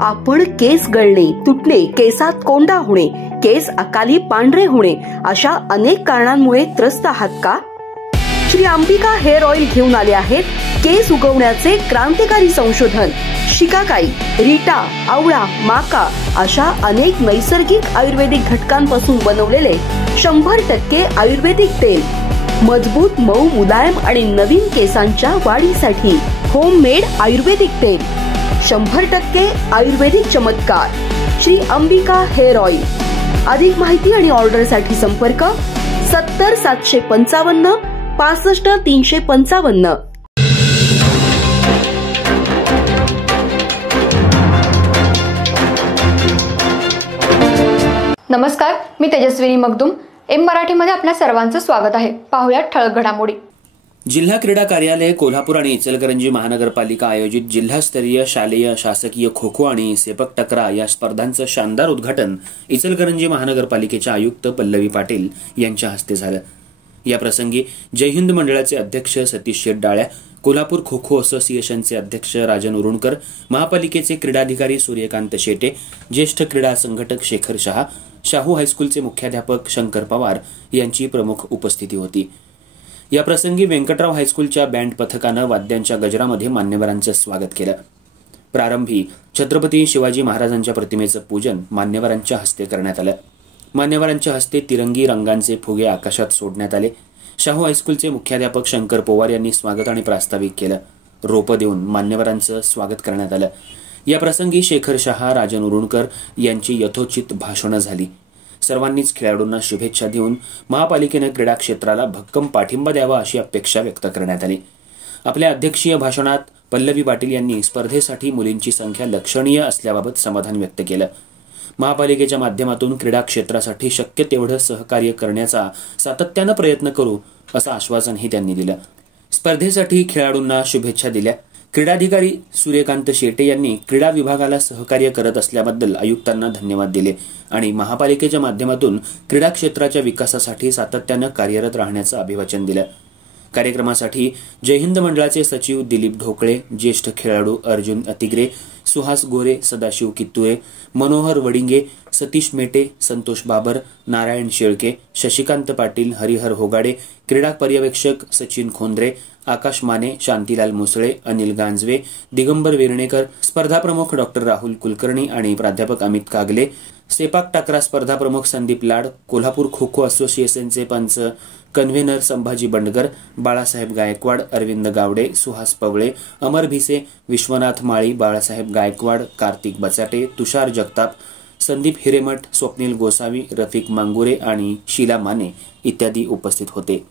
आपण केस गळणे, तुटणे, केसात कोंडा होणे, केस अकाली पांढरे होणे अशा अनेक कारणांमुळे त्रस्त आहात का? श्री अंबिका हेअर ऑइल घेऊन आले आहेत केस उगवण्याचे क्रांतिकारी संशोधन. शिकाकाई, रीटा, आवळा, माका अशा अनेक नैसर्गिक आयुर्वेदिक घटकांपासून बनवलेले 100% आयुर्वेदिक तेल. मजबूत, मऊ, मुलायम आणि नवीन केसांच्या वाढीसाठी होममेड आयुर्वेदिक तेल. 100% आयुर्वेदिक चमत्कार. Shri Ambika hair oil. अधिक माहिती आणि ऑर्डरसाठी संपर्क 70 755 65 355. नमस्कार, मी तेजस्विनी मगदुम. एम मराठीमध्ये आपल्या सर्वांचं स्वागत आहे. पाहूया ठळक घडामोडी. जिल्हा क्रीडा कार्यालय कोल्हापूर आणि इचलकरंजी महानगरपालिका आयोजित जिल्हास्तरीय शालेय शासकीय खो खो आणि सेपक टकरा या स्पर्धांचं शानदार उद्घाटन इचलकरंजी महानगरपालिकेच्या आयुक्त पल्लवी पाटील यांच्या हस्ते झालं. या प्रसंगी जय हिंद मंडळाचे अध्यक्ष सतीश शेटडाळ्या, कोल्हापूर खो खो असोसिएशनचे अध्यक्ष राजन उरुणकर, महापालिकेचे क्रीडाधिकारी सूर्यकांत शेटे, ज्येष्ठ क्रीडा संघटक शेखर शहा, शाहू हायस्कूलचे मुख्याध्यापक शंकर पवार यांची प्रमुख उपस्थिती होती. या प्रसंगी व्यंकटराव हायस्कूलच्या बँड पथकानं वाद्यांच्या गजरामध्ये मान्यवरांचं स्वागत केलं. प्रारंभी छत्रपती शिवाजी महाराजांच्या प्रतिमेचं पूजन मान्यवरांच्या हस्ते करण्यात आलं. मान्यवरांच्या हस्ते तिरंगी रंगांचे फुगे आकाशात सोडण्यात आले. शाहू हायस्कूलचे मुख्याध्यापक शंकर पवार यांनी स्वागत आणि प्रास्ताविक केलं. रोपं देऊन मान्यवरांचं स्वागत करण्यात आलं. या प्रसंगी शेखर शहा, राजन उरुणकर यांची यथोचित भाषणं झाली. सर्वांनीच खेळाडूंना शुभेच्छा देऊन महापालिकेनं क्रीडा क्षेत्राला भक्कम पाठिंबा द्यावा अशी अपेक्षा व्यक्त करण्यात आली. आपल्या अध्यक्षीय भाषणात पल्लवी पाटील यांनी स्पर्धेसाठी मुलींची संख्या लक्षणीय असल्याबाबत समाधान व्यक्त केलं. महापालिकेच्या माध्यमातून क्रीडा क्षेत्रासाठी शक्य तेवढं सहकार्य करण्याचा सातत्यानं प्रयत्न करू असं आश्वासनही त्यांनी दिलं. स्पर्धेसाठी खेळाडूंना शुभेच्छा दिल्या. क्रीडाधिकारी सूर्यकांत शेटे यांनी क्रीडा विभागाला सहकार्य करत असल्याबद्दल आयुक्तांना धन्यवाद दिले आणि महापालिकेच्या माध्यमातून क्रीडा क्षेत्राच्या विकासासाठी सातत्यानं कार्यरत राहण्याचं अभिवाचन दिलं. कार्यक्रमासाठी जय हिंद मंडळाचे सचिव दिलीप ढोकळे, ज्येष्ठ खेळाडू अर्जुन अतिग्रे, सुहास गोरे, सदाशिव कित्तुरे, मनोहर वडिंगे, सतीश मेटे, संतोष बाबर, नारायण शेळके, शशिकांत पाटील, हरिहर होगाडे, क्रीडा पर्यवेक्षक सचिन खोंद्रे, आकाश माने, शांतीलाल मुसळे, अनिल गांजवे, दिगंबर वेर्णेकर, स्पर्धा प्रमुख डॉक्टर राहुल कुलकर्णी आणि प्राध्यापक अमित कागले, सेपाक टाकरा स्पर्धा प्रमुख संदीप लाड, कोल्हापूर खो खो असोसिएशनचे पंच कन्व्हेनर संभाजी बंडगर, बाळासाहेब गायकवाड, अरविंद गावडे, सुहास पवळे, अमर भिसे, विश्वनाथ माळी, बाळासाहेब गायकवाड, कार्तिक बचाटे, तुषार जगताप, संदीप हिरेमठ, स्वप्नील गोसावी, रफिक मांगुरे आणि शीला माने इत्यादी उपस्थित होते.